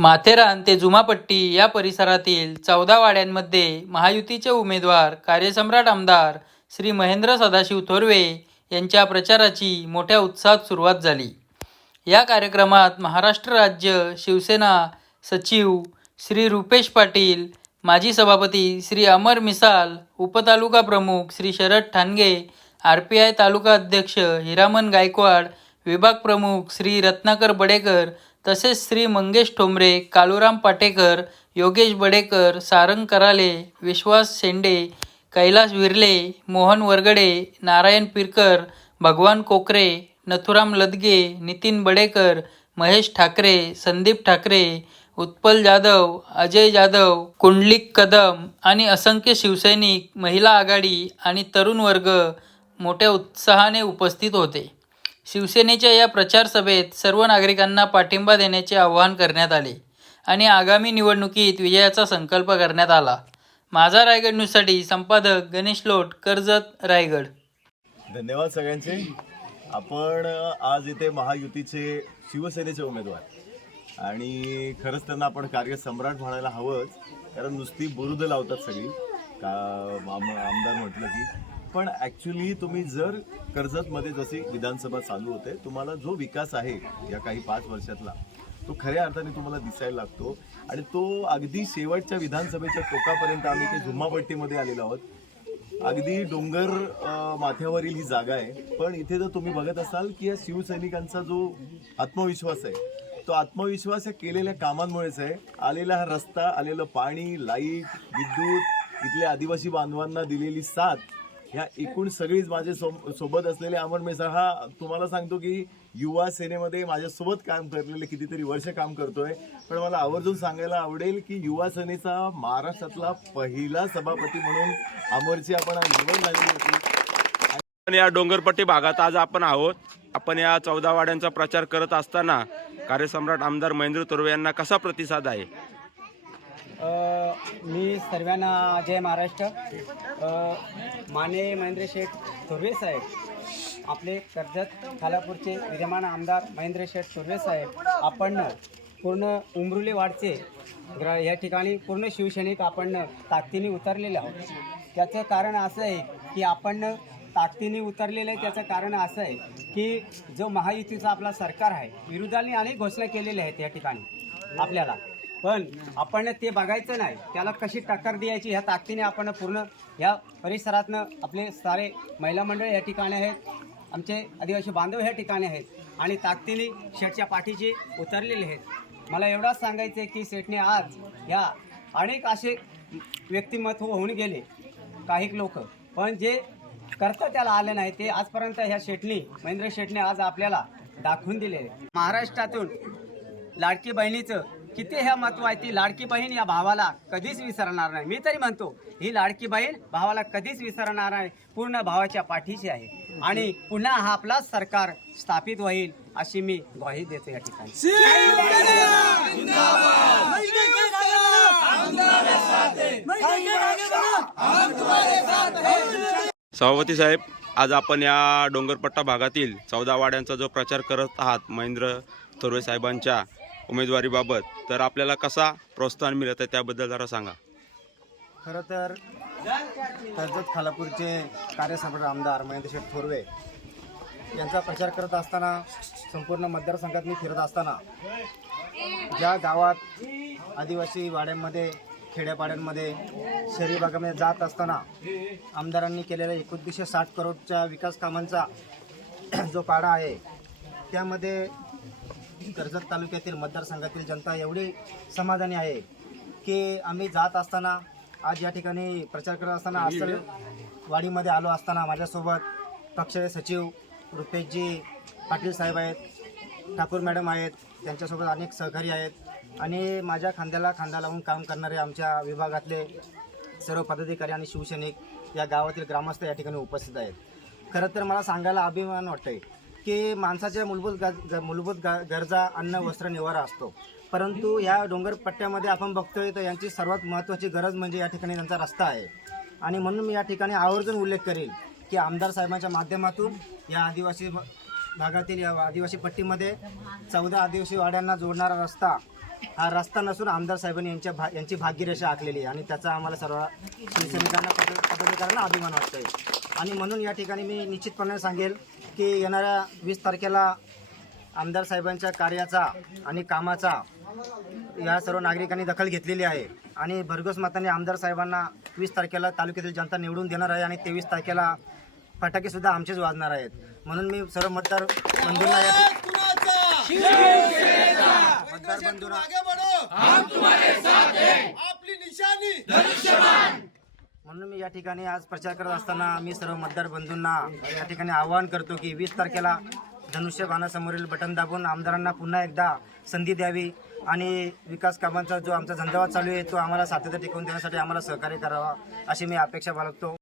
माथेरान ते जुमापट्टी या परिसरातील चौदा वाड्यांमध्ये महायुतीचे उमेदवार कार्यसम्राट आमदार श्री महेंद्र सदाशिव थोरवे यांच्या प्रचाराची मोठ्या उत्साहात सुरुवात झाली. या कार्यक्रमात महाराष्ट्र राज्य शिवसेना सचिव श्री रुपेश पाटील माजी सभापती श्री अमर मिसाल उपतालुका प्रमुख Shri Sharad Thange R P I taluka अध्यक्ष हिरामन गायकवाड विभाग प्रमुख श्री रत्नाकर बडेकर तसेच श्री मंगेश ठोंबरे कालूराम पाटेकर योगेश बडेकर सारंग कराले विश्वास शेंडे कैलास विर्ले मोहन वरगडे नारायण पिरकर भगवान कोकरे नथुराम लदगे नितीन बडेकर महेश ठाकरे संदीप ठाकरे उत्पल जाधव अजय जाधव कुंडलिक कदम आणि असंख्य शिवसैनिक महिला आघाडी आणि तरुण वर्ग मोठ्या उत्साहाने उपस्थित होते. शिवसेनेच्या या प्रचार सभेत सर्व नागरिकांना पाठिंबा देण्याचे आवाहन करण्यात आले आणि आगामी निवडणुकीत विजयाचा संकल्प करण्यात आला. माझा रायगड न्यूजसाठी संपादक गणेश लोट कर्जत रायगड. धन्यवाद सगळ्यांचे. आपण आज इथे महायुतीचे शिवसेनेचे उमेदवार. आणि खरंच त्यांना आपण कार्यसम्राट म्हणायला हवंच कारण नुसती बुरुद लावतात सगळी. का आमदार म्हटलं की. पण ॲक्च्युली तुम्ही जर कर्जतमध्ये जशी विधानसभा चालू होते तुम्हाला जो विकास आहे या काही पाच वर्षातला तो खऱ्या अर्थाने तुम्हाला दिसायला लागतो. आणि तो अगदी शेवटच्या विधानसभेच्या टोकापर्यंत आम्ही ते झुम्मापट्टीमध्ये आलेलो आहोत. अगदी डोंगर माथ्यावरील ही जागा आहे. पण इथे जर तुम्ही बघत असाल की या शिवसैनिकांचा जो आत्मविश्वास आहे तो आत्मविश्वास या केलेल्या कामांमुळेच आहे. आलेला हा रस्ता आलेलं पाणी लाइट विद्युत इथल्या आदिवासी बांधवांना दिलेली साथ ह्या एकूण सगळीच माझे सोबत असलेले अमर मेसा हा तुम्हाला सांगतो की युवा सेनेमध्ये माझ्यासोबत काम करलेले कितीतरी वर्ष काम करतोय. पण मला आवर्जून सांगायला आवडेल की युवा सेनेचा महाराष्ट्रातला पहिला सभापती म्हणून अमरची आपण निवड झालेली होती. पण या डोंगरपट्टी भागात आज आपण आहोत. आपण या चौदा वाड्यांचा प्रचार करत असताना कार्यसम्राट आमदार महेंद्र तुर्वे यांना कसा प्रतिसाद आहे? मी सर्वांना जय महाराष्ट्र. माने महेंद्र शेठ थोरवे साहेब आपले कर्जत खालापूरचे विद्यमान आमदार महेंद्र शेठ थोरवे साहेब आपण पूर्ण उमरुले वाडचे ग्र या ठिकाणी पूर्ण शिवसैनिक आपण ताकदीने उतरलेले आहोत. त्याचं कारण असं आहे की आपण ताकदीने उतरलेलं आहे त्याचं कारण असं आहे की जो महायुतीचा आपला सरकार आहे विरोधाने अनेक घोषणा केलेल्या आहेत या ठिकाणी आपल्याला. पण आपण ते बघायचं नाही. त्याला कशी टक्कर द्यायची ह्या ताकदीने आपण पूर्ण या परिसरातनं आपले सारे महिला मंडळ या ठिकाणी आहेत. आमचे आदिवासी बांधव ह्या ठिकाणी आहेत. आणि ताकदीने शेठच्या पाठीचे उतरलेले आहेत. मला एवढंच सांगायचं आहे की शेठने आज ह्या अनेक असे व्यक्तिमत्व होऊन गेले. काही लोक. पण जे करता त्याला आले नाही ते आजपर्यंत ह्या शेठनी महेंद्र शेटने आज आपल्याला दाखवून दिले महाराष्ट्रातून लाडकी बहिणीचं किती हे महत्त्व आहे? ती लाडकी बहीण या भावाला कधीच विसरणार नाही. मी तरी म्हणतो ही लाडकी बहीण भावाला कधीच विसरणार नाही. पूर्ण भावाच्या पाठीशी आहे. आणि पुन्हा हा आपला सरकार स्थापित होईल अशी मी ग्वाही देतो या ठिकाणी. सभापती साहेब आज आपण या डोंगरपट्टा भागातील चौदा वाड्यांचा जो प्रचार करत आहात महेंद्र तोरवे साहेबांच्या उमेदवारीबाबत तर आपल्याला कसा प्रोत्साहन मिळत आहे त्याबद्दल जरा सांगा. खरं तर कर्जत खालापूरचे कार्यसम्राट आमदार महेंद्र शेठ थोरवे यांचा प्रचार करत असताना संपूर्ण मतदारसंघात मी फिरत असताना ज्या गावात आदिवासी वाड्यांमध्ये खेड्यापाड्यांमध्ये शहरी भागामध्ये जात असताना आमदारांनी केलेल्या एकोणतीसशे साठ करोडच्या विकास कामांचा जो पाडा आहे त्यामध्ये कर्जत तालुक्यातील मतदारसंघातील जनता एवढी समाधानी आहे की आम्ही जात असताना आज या ठिकाणी प्रचार करत असताना असल वाडीमध्ये आलो असताना माझ्यासोबत पक्षाचे सचिव रुपेशजी पाटील साहेब आहेत ठाकूर मॅडम आहेत त्यांच्यासोबत अनेक सहकारी आहेत आणि माझ्या खांद्याला खांदा लावून काम करणारे आमच्या विभागातले सर्व पदाधिकारी आणि शिवसैनिक या गावातील ग्रामस्थ या ठिकाणी उपस्थित आहेत. खरं तर मला सांगायला अभिमान वाटतंय की माणसाच्या मूलभूत ग- मूलभूत ग- गरजा अन्न वस्त्र निवारा असतो. परंतु या डोंगर पट्ट्यामध्ये आपण बघतोय तर यांची सर्वात महत्त्वाची गरज म्हणजे या ठिकाणी त्यांचा रस्ता आहे. आणि म्हणून मी या ठिकाणी आवर्जून उल्लेख करेल की आमदार साहेबांच्या माध्यमातून या आदिवासी भागातील या आदिवासी पट्टीमध्ये चौदा आदिवासी वाड्यांना जोडणारा रस्ता हा रस्ता नसून आमदार साहेबांनी यांच्या भा यांची भाग्यरेषा आखलेली आहे. आणि त्याचा आम्हाला सर्व शिवसैनिकांना पद पदाधिकाऱ्यांना अभिमान वाटतोय. आणि म्हणून या ठिकाणी मी निश्चितपणे सांगेल की येणाऱ्या वीस तारखेला आमदार साहेबांच्या कार्याचा आणि कामाचा या सर्व नागरिकांनी दखल घेतलेली आहे. आणि भरघोस मताने आमदार साहेबांना वीस तारखेला तालुक्यातील जनता निवडून देणार आहे आणि तेवीस तारखेला फटाके सुद्धा आमचेच वाजणार आहेत. म्हणून मी सर्व मतदार बंधूंना या मतदार बंधूंना म्हणून मी या ठिकाणी आज प्रचार करत असताना मी सर्व मतदार बंधूंना या ठिकाणी आवाहन करतो की वीस तारखेला धनुष्यबाणासमोरील बटन दाबून आमदारांना पुन्हा एकदा संधी द्यावी आणि विकास कामांचा जो आमचा धंदावाद चालू आहे तो आम्हाला सातत्य टिकवून देण्यासाठी आम्हाला सहकार्य करावा अशी मी अपेक्षा बाळगतो.